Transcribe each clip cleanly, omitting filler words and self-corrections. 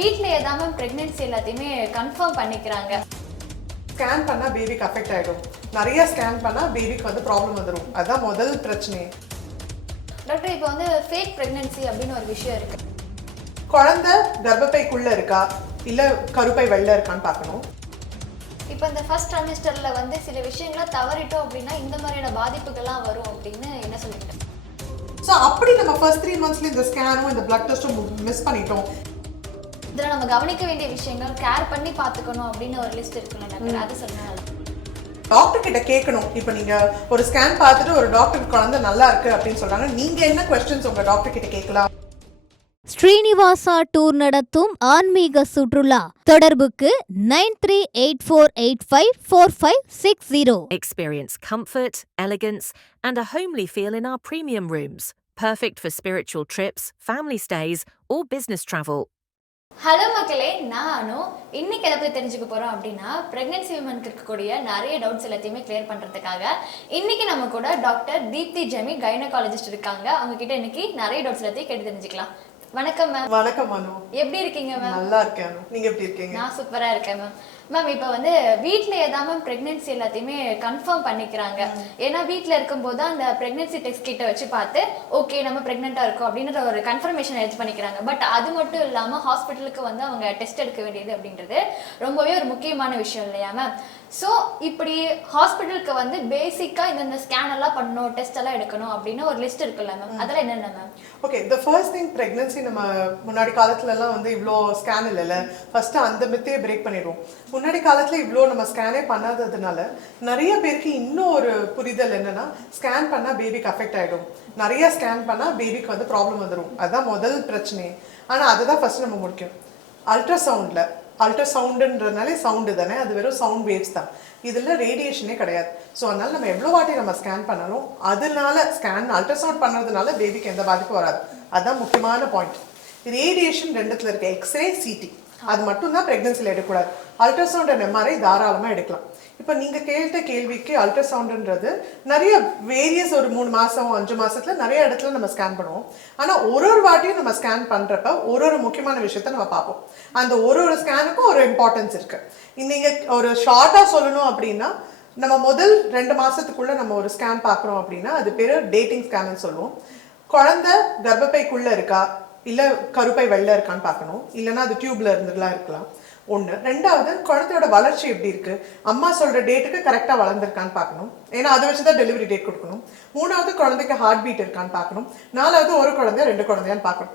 வீட்டில் ஏதாவது ப்ரெக்னென்சி எல்லாத்தையுமே கன்ஃபார்ம் பண்ணிக்கிறாங்க. ஸ்கேன் பண்ணால் பேபிக்கு அஃபெக்ட் ஆகிடும். நிறைய ஸ்கேன் பண்ணால் பேபிக்கு வந்து ப்ராப்ளம் வந்துடும். அதுதான் முதல் பிரச்சனை. டாக்டர், இப்போ வந்து ஃபேக் ப்ரெக்னென்சி அப்படின்னு ஒரு விஷயம் இருக்குது. குழந்தை கர்ப்பப்பைக்குள்ளே இருக்கா இல்லை கருப்பை வெளில இருக்கான்னு பார்க்கணும். இப்போ இந்த ஃபர்ஸ்ட் ட்ரைமஸ்டரில் வந்து சில விஷயங்களை தவறிட்டோம் அப்படின்னா இந்த மாதிரியான பாதிப்புகள்லாம் வரும் அப்படின்னு என்ன சொல்லிட்டேன். ஸோ அப்படி நம்ம ஃபர்ஸ்ட் 3 monthsல இந்த ஸ்கேனும் இந்த பிளட் டெஸ்ட்டும் மிஸ் பண்ணிட்டோம். இதில் நம்ம கவனிக்க வேண்டிய விஷயங்கள் கேர் பண்ணி பார்த்துக்கணும் அப்படின்னு ஒரு லிஸ்ட் இருக்குல்ல டாக்டர், அது சொன்னால டாக்டர் கிட்ட கேட்கணும். இப்போ நீங்க ஒரு ஸ்கேன் பார்த்துட்டு ஒரு டாக்டர் குழந்தை நல்லா இருக்கு அப்படின்னு சொல்றாங்க, நீங்க என்ன क्वेश्चंस உங்க டாக்டர் கிட்ட கேட்கலாம். ஸ்ரீனிவாசா டூர் நடத்தும் ஆன்மீக சுற்றுலா தொடர்புக்கு 9384854560. Experience comfort, elegance, and a homely feel in our premium rooms. Perfect for spiritual trips, family stays, or business travel. Hello மக்களே, நானும் இன்னைக்கு எதை பற்றி தெரிஞ்சுக்க போகிறோம் அப்படின்னா ப்ரெக்னென்சி விமனுக்கு இருக்கக்கூடிய நிறைய டவுட்ஸ் எல்லாத்தையுமே கிளியர் பண்ணுறதுக்காக இன்னைக்கு நம்ம கூட டாக்டர் தீப்தி ஜெமி கைனகாலஜிஸ்ட் இருக்காங்க. அவங்க கிட்ட இன்னைக்கு நிறைய டவுட்ஸ் எல்லாத்தையும் கேட்டு தெரிஞ்சுக்கலாம். வணக்கம் மேம். வணக்கம் மனு. எப்படி இருக்கீங்க மேம்? நல்லா இருக்கேன். நீங்க எப்படி இருக்கீங்க? நான் சூப்பரா இருக்கேன் மேம். மேம், இப்போ வந்து வீட்டில் ஏதாவது ப்ரெக்னென்சி எல்லாத்தையுமே கன்ஃபார்ம் பண்ணிக்கிறாங்க. ஏன்னா வீட்டில் இருக்கும்போது அந்த ப்ரெக்னென்சி டெஸ்ட் கிட்ட வச்சு பார்த்து ஓகே நம்ம ப்ரெக்னெண்ட்டாக இருக்கோம் அப்படின்ற ஒரு கன்ஃபர்மேஷன் எடுத்து பண்ணிக்கிறாங்க. பட் அது மட்டும் இல்லாமல் ஹாஸ்பிட்டலுக்கு வந்து அவங்க டெஸ்ட் எடுக்க வேண்டியது அப்படின்றது ரொம்பவே ஒரு முக்கியமான விஷயம் இல்லையா மேம்? ஸோ இப்படி ஹாஸ்பிட்டலுக்கு வந்து பேசிக்காக இந்த ஸ்கேன் எல்லாம் பண்ணணும், டெஸ்ட் எல்லாம் எடுக்கணும் அப்படின்னு ஒரு லிஸ்ட் இருக்குல்ல மேம், அதெல்லாம் என்னென்ன ma'am? Okay, the first thing pregnancy நம்ம முன்னாடி காலத்துலலாம் வந்து இவ்வளோ ஸ்கேன் இல்லைல்ல, ஃபஸ்ட்டு அந்த மித்தையே பிரேக் பண்ணிடுவோம். முன்னாடி காலத்தில் இவ்வளோ நம்ம ஸ்கேனே பண்ணாததுனால நிறைய பேருக்கு இன்னும் ஒரு புரிதல் என்னன்னா, ஸ்கேன் பண்ணால் பேபிக்கு அஃபெக்ட் ஆகிடும், நிறைய ஸ்கேன் பண்ணால் பேபிக்கு வந்து ப்ராப்ளம் வந்துடும். அதுதான் முதல் பிரச்சனை. ஆனால் அதுதான் ஃபஸ்ட்டு நம்ம முடிக்கும். அல்ட்ராசவுண்டுன்றதுனாலே சவுண்டு தானே, அது வெறும் சவுண்ட் வேவ்ஸ் தான், இதில் ரேடியேஷனே கிடையாது. ஸோ அதனால் நம்ம எவ்வளோ வாட்டி நம்ம ஸ்கேன் பண்ணாலும் அதனால அல்ட்ராசவுண்ட் பண்ணுறதுனால பேபிக்கு எந்த பாதிப்பும் வராது. அதுதான் முக்கியமான பாயிண்ட். ரேடியேஷன் ரெண்டுத்தில் இருக்க எக்ஸ்ரே, சிடி அது மட்டும் தான் ப்ரெக்னன்சியில் எடுக்கக்கூடாது. அல்ட்ராசவுண்ட் அண்ட் எம்ஆர்ஐ தாராளமாக எடுக்கலாம். இப்போ நீங்கள் கேட்ட கேள்விக்கு அல்ட்ராசவுண்டுன்றது நிறைய வேரியஸ் ஒரு 3 மாதம் 5 மாதத்துல நிறைய இடத்துல நம்ம ஸ்கேன் பண்ணுவோம். ஆனால் ஒரு வாட்டியும் நம்ம ஸ்கேன் பண்ணுறப்ப ஒரு முக்கியமான விஷயத்த நம்ம பார்ப்போம். அந்த ஒரு ஸ்கேனுக்கும் ஒரு இம்பார்ட்டன்ஸ் இருக்குது. நீங்கள் ஒரு ஷார்ட்டாக சொல்லணும் அப்படின்னா, நம்ம முதல் 2 மாதத்துக்குள்ளே நம்ம ஒரு ஸ்கேன் பார்க்குறோம் அப்படின்னா அது பேர் டேட்டிங் ஸ்கேன்னு சொல்லுவோம். குழந்தை கர்ப்பப்பைக்குள்ளே இருக்கா இல்லை கருப்பை வெளில இருக்கான்னு பார்க்கணும். இல்லைன்னா அது டியூப்ல இருந்துலாம் இருக்கலாம். ஒன்று. ரெண்டாவது, குழந்தையோட வளர்ச்சி எப்படி இருக்கு, அம்மா சொல்ற டேட்டுக்கு கரெக்டாக வளர்ந்துருக்கான்னு பார்க்கணும். ஏன்னா அதை வச்சு தான் டெலிவரி டேட் கொடுக்கணும். 3வது, குழந்தைக்கு ஹார்ட் பீட் இருக்கான்னு பார்க்கணும். 4வது, ஒரு குழந்தையா 2 குழந்தையான்னு பார்க்கணும்.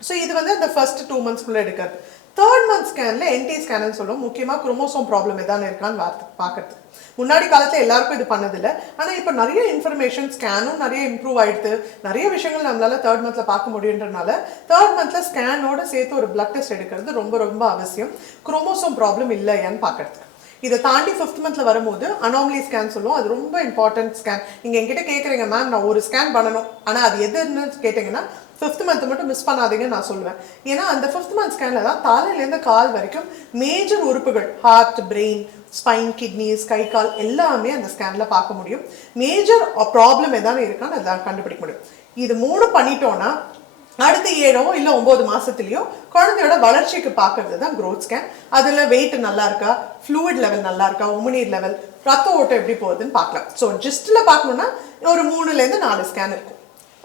ஸோ இது வந்து அந்த ஃபர்ஸ்ட் 2 monthsக்குள்ளே எடுக்காது. 3rd month ஸ்கேனில் என்டி ஸ்கேன்னு சொல்லுவோம். முக்கியமாக குரோமோசோம் ப்ராப்ளம் எதாவது இருக்கான்னு பார்க்கறதுக்கு. முன்னாடி காலத்தில் எல்லாருக்கும் இது பண்ணதில்லை. ஆனால் இப்போ நிறைய இன்ஃபர்மேஷன் ஸ்கேனும் நிறைய இம்ப்ரூவ் ஆகிடுது. நிறைய விஷயங்கள் நம்மளால 3rd monthல பார்க்க முடியுன்றனால 3rd monthல ஸ்கேனோட சேர்த்து ஒரு பிளட் டெஸ்ட் எடுக்கிறது ரொம்ப ரொம்ப அவசியம், குரோமோசோம் ப்ராப்ளம் இல்லையான்னு பார்க்கறதுக்கு. இதை தாண்டி 5th monthல வரும்போது அனாமலி ஸ்கேன் சொல்லுவோம். அது ரொம்ப இம்பார்ட்டன்ட் ஸ்கேன். நீங்கள் என்கிட்ட கேட்குறீங்க மேம் நான் ஒரு ஸ்கேன் பண்ணணும், ஆனால் அது எதுன்னு கேட்டிங்கன்னா 5th month மட்டும் மிஸ் பண்ணாதீங்கன்னு நான் சொல்லுவேன். ஏன்னா அந்த 5th month ஸ்கேனில் தான் தலையிலேருந்து கால் வரைக்கும் மேஜர் உறுப்புகள், ஹார்ட், பிரெயின், ஸ்பைன், கிட்னிஸ், கை கால் எல்லாமே அந்த ஸ்கேனில் பார்க்க முடியும். மேஜர் ப்ராப்ளம் எதாவது இருக்கான்னு அதை கண்டுபிடிக்க முடியும். இது 3 பண்ணிட்டோன்னா அடுத்த 7 இல்லை 9 மாதத்துலேயோ குழந்தையோட வளர்ச்சிக்கு பார்க்கறது தான் க்ரோத் ஸ்கேன். அதில் வெயிட் நல்லா இருக்கா, ஃப்ளூயிட் லெவல் நல்லா இருக்கா, உமிநீர் லெவல், ரத்த ஓட்டம் எப்படி போகுதுன்னு பார்க்கலாம். ஸோ ஜஸ்ட்டில் பார்க்கணுன்னா ஒரு 3லேருந்து 4 ஸ்கேன் இருக்கும்.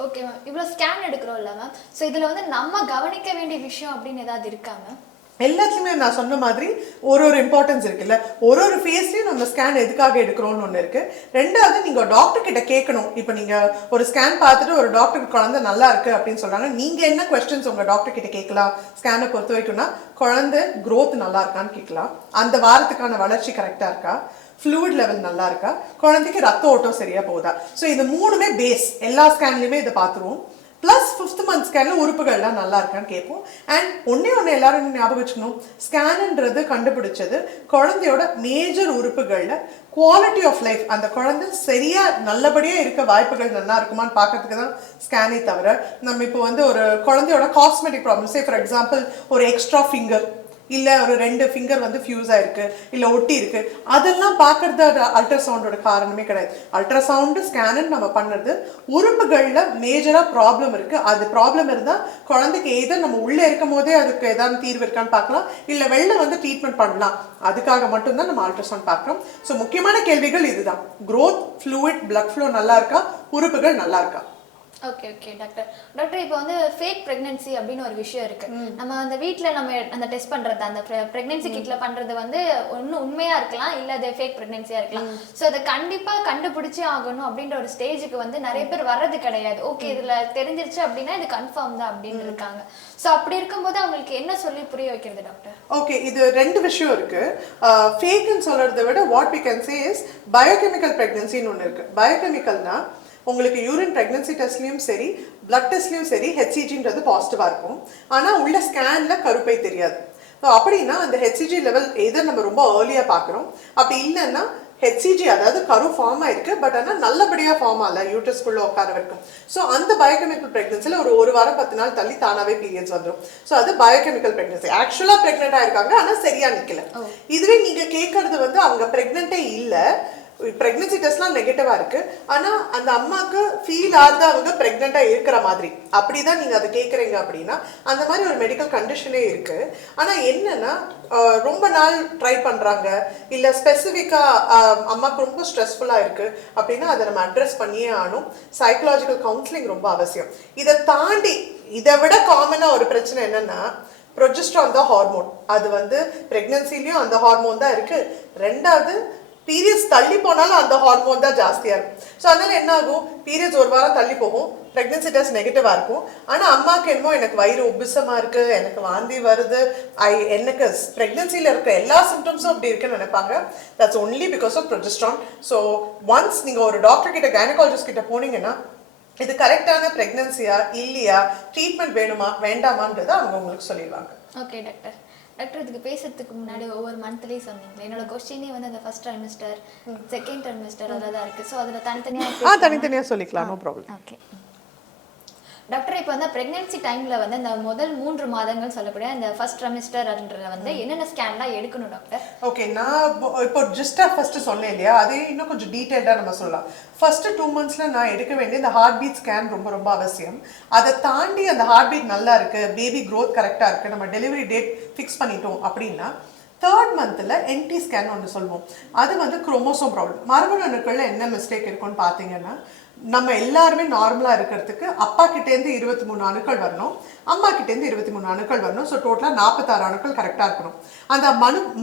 ஓகே மேம், இவ்வளோ ஸ்கேன் எடுக்கிறோம்ல மேம், ஸோ இதில் வந்து நம்ம கவனிக்க வேண்டிய விஷயம் அப்படின்னு ஏதாவது இருக்கா மேம்? எல்லாத்துலேயுமே நான் சொன்ன மாதிரி ஒரு இம்பார்ட்டன்ஸ் இருக்குல்ல, ஒரு ஃபேஸ்லையும் நம்ம ஸ்கேன் எதுக்காக எடுக்கிறோம்னு ஒன்று இருக்குது. ரெண்டாவது, நீங்கள் டாக்டர் கிட்ட கேட்கணும். இப்போ நீங்கள் ஒரு ஸ்கேன் பார்த்துட்டு ஒரு டாக்டருக்கு குழந்தை நல்லா இருக்குது அப்படின்னு சொல்கிறாங்க, நீங்கள் என்ன क्वेश्चंस உங்கள் டாக்டர் கிட்ட கேட்கலாம் ஸ்கேனை பொறுத்த வரைக்கும்னா, குழந்தை க்ரோத் நல்லா இருக்கான்னு கேட்கலாம், அந்த வாரத்துக்கான வளர்ச்சி கரெக்டாக இருக்கா, ஃப்ளூயிட் லெவல் நல்லா இருக்கா, குழந்தைக்கு ரத்த ஓட்டம் சரியாக போகுதா. ஸோ இது 3மே பேஸ். எல்லா ஸ்கேன்லையுமே இதை பார்த்துருவோம். ப்ளஸ் 5th month ஸ்கேனில் உறுப்புகள்லாம் நல்லா இருக்கான்னு கேட்போம். அண்ட் ஒன்று எல்லாரும் ஞாபகம் வச்சுக்கணும், ஸ்கேனுன்றது கண்டுபிடிச்சது குழந்தையோட மேஜர் உறுப்புகளில் குவாலிட்டி ஆஃப் லைஃப், அந்த குழந்தை சரியாக நல்லபடியாக இருக்க வாய்ப்புகள் நல்லா இருக்குமான்னு பார்க்கறதுக்கு தான் ஸ்கேனே தவிர, நம்ம இப்போ வந்து ஒரு குழந்தையோட cosmetic problem, say for example ஒரு எக்ஸ்ட்ரா ஃபிங்கர் இல்லை ஒரு 2 ஃபிங்கர் வந்து ஃபியூஸ் ஆயிருக்கு இல்லை ஒட்டி இருக்கு, அதெல்லாம் பார்க்கறது அல்ட்ராசவுண்டோட காரணமே கிடையாது. அல்ட்ராசவுண்டு ஸ்கேனு நம்ம பண்ணுறது உறுப்புகளில் மேஜராக ப்ராப்ளம் இருக்கு. அது ப்ராப்ளம் இருந்தால் குழந்தைக்கு ஏதோ நம்ம உள்ளே இருக்கும் போதே அதுக்கு ஏதாவது தீர்வு இருக்கான்னு பார்க்கலாம், இல்லை வெளில வந்து ட்ரீட்மெண்ட் பண்ணலாம். அதுக்காக மட்டும்தான் நம்ம அல்ட்ராசவுண்ட் பார்க்குறோம். ஸோ முக்கியமான கேள்விகள் இதுதான். க்ரோத், ஃப்ளூயிட், பிளட் ஃப்ளோ நல்லா இருக்கா, உறுப்புகள் நல்லா இருக்கா. Okay okay doctor. டாக்டர் இப்போ வந்து ஃபேக் பிரெக்னன்சி அப்படின்னு ஒரு விஷயம் இருக்கு. நம்ம அந்த வீட்டில் நம்ம அந்த டெஸ்ட் பண்றது, அந்த பிரெக்னன்சி கிட்ல பண்றது வந்து ஒன்றும் உண்மையா இருக்கலாம், இல்லை அது ஃபேக் பிரெக்னன்சியா இருக்கலாம். ஸோ அதை கண்டிப்பா கண்டுபிடிச்சே ஆகணும் அப்படின்ற ஒரு ஸ்டேஜுக்கு வந்து நிறைய பேர் வர்றது கிடையாது. ஓகே இதுல தெரிஞ்சிருச்சு அப்படின்னா இது கன்ஃபார்ம் தான் அப்படின்னு இருக்காங்க. ஸோ அப்படி இருக்கும்போது அவங்களுக்கு என்ன சொல்லி புரிய வைக்கிறது டாக்டர்? ஓகே, இது 2 விஷயம் இருக்கு. ஃபேக்னு சொல்றதை விட what we can say is biochemical பிரெக்னன்சின்னு ஒன்று இருக்கு. பயோகெமிக்கல்னா உங்களுக்கு யூரின் பிரெக்னன்சி டெஸ்ட்லையும் சரி, பிளட் டெஸ்ட்லையும் சரி, ஹெச்சிஜின்றது பாசிட்டிவாக இருக்கும். ஆனால் உள்ள ஸ்கேனில் கருப்பை தெரியாது. ஸோ அப்படின்னா அந்த ஹெச்சிஜி லெவல் எதை நம்ம ரொம்ப ஏர்லியாக பார்க்குறோம். அப்படி இல்லைன்னா ஹெச்சிஜி அதாவது கரு ஃபார்ம் ஆயிருக்கு, பட் ஆனால் நல்லபடியாக ஃபார்ம் ஆகல யூட்ரஸ்குள்ளே உட்கார வரைக்கும். ஸோ அந்த பயோகெமிக்கல் பிரெக்னன்சியில் ஒரு வாரம் 10 நாள் தள்ளி தானாகவே பீரியட்ஸ் வந்துடும். ஸோ அது பயோகெமிக்கல் பிரெக்னன்சி. ஆக்சுவலாக ப்ரெக்னென்ட்டாக இருக்காங்க ஆனால் சரியாக நிற்கல. இதுவே நீங்கள் கேட்கறது வந்து அவங்க ப்ரெக்னென்ட்டே இல்லை, பிரெக்னன்சி டெஸ்ட்லாம் நெகட்டிவா இருக்கு, ஆனா அந்த அம்மாக்கு ஃபீல் ஆகுது அவங்க பிரெக்னெண்டா இருக்கிற மாதிரி, அப்படிதான் நீங்க அதை கேட்குறீங்க அப்படின்னா அந்த மாதிரி ஒரு மெடிக்கல் கண்டிஷனே இருக்கு. ஆனா என்னன்னா ரொம்ப நாள் ட்ரை பண்றாங்க, இல்ல ஸ்பெசிஃபிக்கா அம்மாக்கு ரொம்ப ஸ்ட்ரெஸ்ஃபுல்லா இருக்கு அப்படின்னா அதை நம்ம அட்ரஸ் பண்ணியே ஆகணும். சைக்கலாஜிக்கல் கவுன்சிலிங் ரொம்ப அவசியம். இதை தாண்டி இதை விட காமனா ஒரு பிரச்சனை என்னன்னா ப்ரொஜெஸ்ட்ரான் தான் ஹார்மோன். அது வந்து பிரெக்னன்சிலையும் அந்த ஹார்மோன் தான் இருக்கு. ரெண்டாவது பீரியட்ஸ் தள்ளி போனாலும் அந்த ஹார்மோன் தான் ஜாஸ்தியாக இருக்கும். ஸோ அதனால என்ன ஆகும், பீரியட்ஸ் ஒரு வாரம் தள்ளி போகும், ப்ரெக்னன்சி டெஸ்ட் நெகட்டிவாக இருக்கும். ஆனால் அம்மாவுக்கு என்னமோ எனக்கு வயிறு உப்புசமாக இருக்குது, எனக்கு வாந்தி வருது, எனக்கு ப்ரெக்னன்சியில் இருக்க எல்லா சிம்டம்ஸும் அப்படி இருக்குன்னு நினைப்பாங்க. That's only because of progesterone. So once நீங்கள் ஒரு டாக்டர் கிட்ட, கைனகாலஜிஸ்ட் கிட்ட போனீங்கன்னா இது கரெக்டான ப்ரெக்னன்சியா இல்லையா, ட்ரீட்மெண்ட் வேணுமா வேண்டாமான்றதை அவங்க உங்களுக்கு சொல்லிடுவாங்க. Okay doctor. டாக்டர் இதுக்கு பேசுறதுக்கு முன்னாடி ஒவ்வொரு மந்த்லேயும் சொன்னீங்க. என்னோட கொஸ்டினே வந்து அந்த ஃபர்ஸ்ட் ட்ரைமிஸ்டர், செகண்ட் ட்ரைமிஸ்டர் அதில் தான் இருக்குது. ஸோ அதில் தனித்தனியாக சொல்லிக்கலாம், நோ ப்ராப்ளம். ஓகே டாக்டர், இப்போ வந்து ப்ரெக்னன்சி டைமில் வந்து இந்த முதல் 3 மாதங்கள் சொல்லக்கூடிய இந்த ஃபர்ஸ்ட் ட்ரைமிஸ்டர்ன்றத வந்து என்னென்ன ஸ்கேன்லாம் எடுக்கணும் டாக்டர்? ஓகே, நான் இப்போ ஜஸ்ட்டாக ஃபஸ்ட்டு சொன்னேன் இல்லையா, அதே இன்னும் கொஞ்சம் டீட்டெயில்டாக நம்ம சொல்லலாம். ஃபஸ்ட்டு 2 மந்த்ஸில் நான் எடுக்க வேண்டிய இந்த ஹார்ட் பீட் ஸ்கேன் ரொம்ப ரொம்ப அவசியம். அதை தாண்டி அந்த ஹார்ட் பீட் நல்லா இருக்குது, பேபி க்ரோத் கரெக்டாக இருக்குது, நம்ம டெலிவரி டேட் ஃபிக்ஸ் பண்ணிட்டோம் அப்படின்னா 3rd மந்தில் என்டி ஸ்கேன் ஒன்று சொல்லுவோம். அது வந்து குரோமோசோம் ப்ராப்ளம். மரபணு அணுக்களில் என்ன மிஸ்டேக் இருக்குன்னு பார்த்தீங்கன்னா, நம்ம எல்லாருமே நார்மலாக இருக்கிறதுக்கு அப்பா கிட்டேருந்து 23 அணுக்கள் வரணும், அம்மா கிட்டேருந்து 23 அணுக்கள் வரணும். ஸோ டோட்டலாக 46 அணுக்கள் கரெக்டாக இருக்கணும். அந்த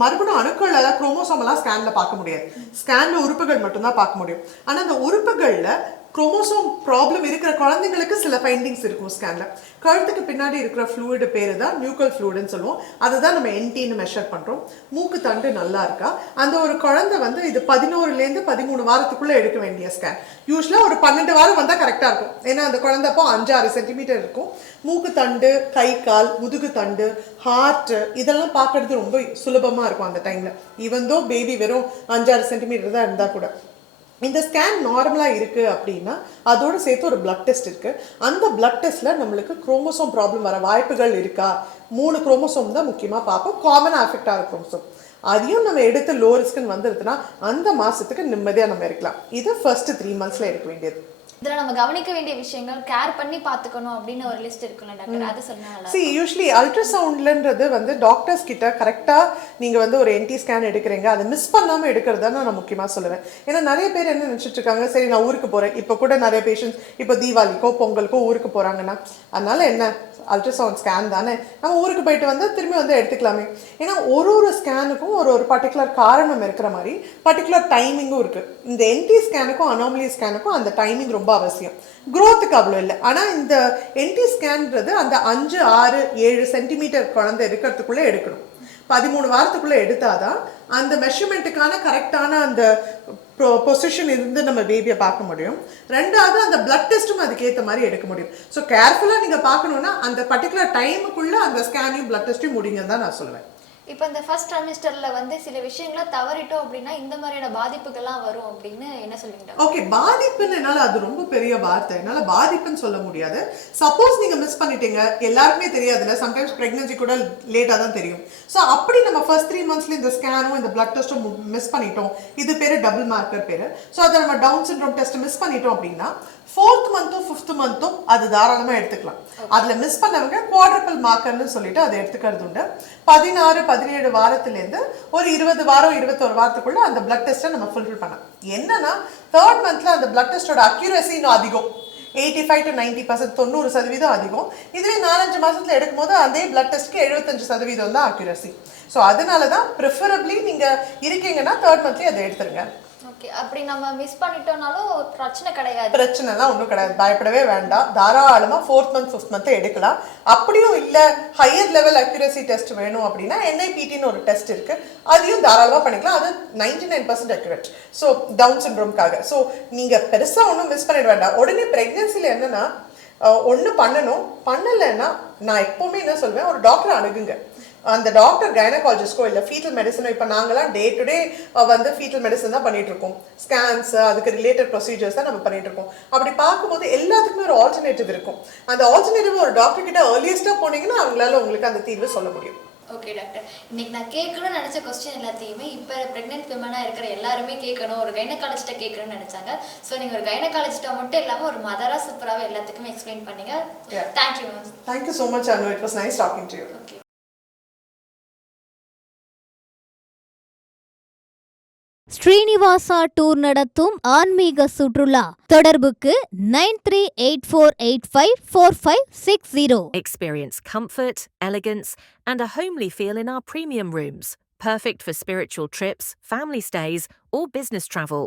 மரபணு அணுக்கள் எல்லாம் குரோமோசோமெல்லாம் ஸ்கேனில் பார்க்க முடியாது, ஸ்கேனில் உறுப்புகள் மட்டும்தான் பார்க்க முடியும். ஆனால் அந்த உறுப்புகளில் குரோமோசோம் ப்ராப்ளம் இருக்கிற குழந்தைங்களுக்கு சில ஃபைண்டிங்ஸ் இருக்கும் ஸ்கேனில். கழுத்துக்கு பின்னாடி இருக்கிற ஃப்ளூயிடு பேர் தான் நியூக்கல் ஃப்ளூயிடுன்னு சொல்லுவோம். அதுதான் நம்ம என்டின்னு மெஷர் பண்ணுறோம். மூக்கு தண்டு நல்லா இருக்கா, அந்த ஒரு குழந்தை வந்து இது 11லேருந்து 13 வாரத்துக்குள்ளே எடுக்க வேண்டிய ஸ்கேன். யூஸ்வலாக ஒரு 12 வாரம் வந்தால் கரெக்டாக இருக்கும். ஏன்னா அந்த குழந்தை அப்போ 5-6 சென்டிமீட்டர் இருக்கும். மூக்கு தண்டு, கை கால், முதுகு தண்டு, ஹார்ட்டு இதெல்லாம் பார்க்கறது ரொம்ப சுலபமாக இருக்கும் அந்த டைமில். ஈவன் தோ பேபி வெறும் 5-6 சென்டிமீட்டர் தான் இருந்தால் கூட. இந்த ஸ்கேன் நார்மலாக இருக்குது அப்படின்னா அதோடு சேர்த்து ஒரு பிளட் டெஸ்ட் இருக்குது. அந்த பிளட் டெஸ்ட்டில் நம்மளுக்கு குரோமோசோம் ப்ராப்ளம் வர வாய்ப்புகள் இருக்கா, 3 குரோமோசோம் தான் முக்கியமாக பார்ப்போம், காமனாக அஃபெக்ட் ஆகிற குரோமோசோம். அதையும் நம்ம எடுத்து லோ ரிஸ்க்குன்னு வந்துருதுன்னா அந்த மாதத்துக்கு நிம்மதியாக நம்ம இருக்கலாம். இது ஃபர்ஸ்ட் 3 மந்த்ஸில் எடுக்க வேண்டியது. இதில் நம்ம கவனிக்க வேண்டிய விஷயங்கள், கேர் பண்ணி பார்த்துக்கணும் அப்படின்னு ஒரு லிஸ்ட் இருக்குல்ல டாக்டர், அதை சொன்னாங்க. சி யூஸ்வலி அல்ட்ராசவுண்ட்லன்றது வந்து டாக்டர்ஸ் கிட்ட கரெக்டாக நீங்கள் வந்து ஒரு என்டி ஸ்கேன் எடுக்கிறீங்க, அதை மிஸ் பண்ணாமல் எடுக்கிறது தான் நான் முக்கியமாக சொல்லுவேன். ஏன்னா நிறைய பேர் என்ன நினச்சிட்டு இருக்காங்க, சரி நான் ஊருக்கு போகிறேன், இப்போ கூட நிறைய பேஷண்ட்ஸ் இப்போ தீபாவளிக்கோ பொங்கலுக்கோ ஊருக்கு போகிறாங்கன்னா அதனால என்ன அல்ட்ராசவுண்ட் ஸ்கேன் தானே, நம்ம ஊருக்கு போயிட்டு வந்து திரும்பி வந்து எடுத்துக்கலாமே. ஏன்னா ஒரு ஸ்கேனுக்கும் ஒரு பர்டிகுலர் காரணம் இருக்கிற மாதிரி பர்டிகுலர் டைமிங்கும் இருக்குது. இந்த என்டி ஸ்கேனுக்கும் அனாமலி ஸ்கேனுக்கும் அந்த டைமிங் ரொம்ப அவசியம். க்ரோத்துக்கு அவ்வளோ இல்லை. ஆனால் இந்த என்டி ஸ்கேன்றது அந்த 5, 6, 7 சென்டிமீட்டர் குழந்தை இருக்கிறதுக்குள்ளே எடுக்கணும். 13 வாரத்துக்குள்ளே எடுத்தாதான் அந்த மெஷர்மெண்ட்டுக்கான கரெக்டான அந்த பொசிஷன் இருந்து நம்ம பேபியை பார்க்க முடியும். ரெண்டாவது அந்த பிளட் டெஸ்ட்டும் அதுக்கேற்ற மாதிரி எடுக்க முடியும். ஸோ கேர்ஃபுல்லாக நீங்கள் பார்க்கணுன்னா அந்த பர்டிகுலர் டைமுக்குள்ளே அந்த ஸ்கேனையும் பிளட் டெஸ்ட்டையும் முடிங்கன்னு தான் நான் சொல்லுவேன். இப்போ இந்த ஃபர்ஸ்ட் ட்ரைமிஸ்டர்ல வந்து சில விஷயங்களை தவறிட்டோம் அப்படின்னா இந்த மாதிரியான பாதிப்புகள்லாம் வரும் அப்படின்னு என்ன சொல்லுங்க? ஓகே, பாதிப்புன்னு என்னால அது ரொம்ப பெரிய வார்த்தை, என்னால பாதிப்புன்னு சொல்ல முடியாது. சப்போஸ் நீங்க மிஸ் பண்ணிட்டீங்க, எல்லாருக்குமே தெரியாதுல்ல, சம்டைம்ஸ் பிரெக்னன்சி கூட லேட்டா தான் தெரியும். ஸோ அப்படி நம்ம ஃபர்ஸ்ட் 3 monthsல இந்த ஸ்கேனும் இந்த பிளட் டெஸ்ட்டும் மிஸ் பண்ணிட்டோம், இது பேரு டபுள் மார்க்கர் பேரு. ஸோ அதை நம்ம டவுன் சிண்ட்ரோம் டெஸ்ட் மிஸ் பண்ணிட்டோம் அப்படின்னா 4th monthும் 5th monthும் அது தாராளமா எடுத்துக்கலாம். அதுல மிஸ் பண்ணவங்க குவாட்ரபிள் மார்க்கர்னு சொல்லிட்டு அதை எடுத்துக்கிறது உண்டு. 16-17 வாரத்திலேருந்து ஒரு 20 வாரம் 21 வாரத்துக்குள்ள அந்த பிளட் டெஸ்ட்டை நம்ம ஃபுல்ஃபில் பண்ணலாம். என்னன்னா 3rd monthல அந்த பிளட் டெஸ்டோட அக்யூரசி இன்னும் அதிகம், 85 to 90%, 90% அதிகம். இதுவே 4-5 மாசத்துல எடுக்கும் போது அதே பிளட் டெஸ்ட்க்கு 75% தான் அக்யூரசி. ஸோ அதனால தான் ப்ரிஃபரபிளி நீங்க இருக்கீங்கன்னா 3rd monthலயே அதை எடுத்துருங்க. ஓகே, அப்படி நம்ம மிஸ் பண்ணிட்டோம்னாலும் பிரச்சனை கிடையாது. பிரச்சனைலாம் ஒன்றும் கிடையாது, பயப்படவே வேண்டாம். தாராளமா 4th month 5th month எடுக்கலாம். அப்படியும் இல்லை ஹையர் லெவல் அக்யூரசி டெஸ்ட் வேணும் அப்படின்னா NIPTன்னு ஒரு டெஸ்ட் இருக்கு, அதையும் தாராளமா பண்ணிக்கலாம். அது 99% அக்யூரேட். ஸோ டவுன் சிண்ட்ரோம்காக. ஸோ நீங்க பெருசா ஒன்றும் மிஸ் பண்ணிட வேண்டாம். உடனே பிரெக்னன்சில என்னன்னா ஒன்று பண்ணணும், பண்ணலைன்னா நான் எப்பவுமே என்ன சொல்வேன், ஒரு டாக்டரை அணுகுங்க. அந்த டாக்டர் கைனகாலஜிஸ்டோ இல்லை ஃபீட்டல் மெடிசனோ, இப்போ நாங்களாம் டே டு டே வந்து ஃபீட்டல் மெடிசன் தான் பண்ணிட்டு இருக்கோம். ஸ்கேன்ஸ் அதுக்கு ரிலேட்டட் ப்ரொசீஜர்ஸ் தான் நம்ம பண்ணிட்டு இருக்கோம். அப்படி பார்க்கும்போது எல்லாத்துக்குமே ஒரு ஆல்டர்னேட்டிவ் இருக்கும். அந்த ஆல்டர்னேட்டிவ் ஒரு டாக்டர் கிட்ட ஏர்லியஸ்டா போனீங்கன்னா அவங்களால உங்களுக்கு அந்த தீர்வு சொல்ல முடியும். ஓகே டாக்டர், இன்னைக்கு நான் கேட்கணும்னு நினைச்ச கொஸ்டின் எல்லாத்தையுமே இப்போ பிரெக்னென்ட் விமனாக இருக்கிற எல்லாருமே கேட்கணும், ஒரு கைனகாலஜிஸ்ட்டை கேட்கணும்னு நினைச்சாங்க. ஸோ நீங்கள் ஒரு கைனகாலஜிஸ்ட்டை மட்டும் இல்லாமல் ஒரு மதராக சூப்பராகவே எல்லாத்துக்குமே எக்ஸ்பிளைன் பண்ணீங்க. Thank you ma'am. Thank you so much Anu, it was nice talking to you. Okay. Srinivasa tour நடத்தும் ஆன்மீக சுற்றுலா தொடர்புக்கு 9384854560. Experience comfort, elegance, and a homely feel in our premium rooms. Perfect for spiritual trips, family stays, or business travel,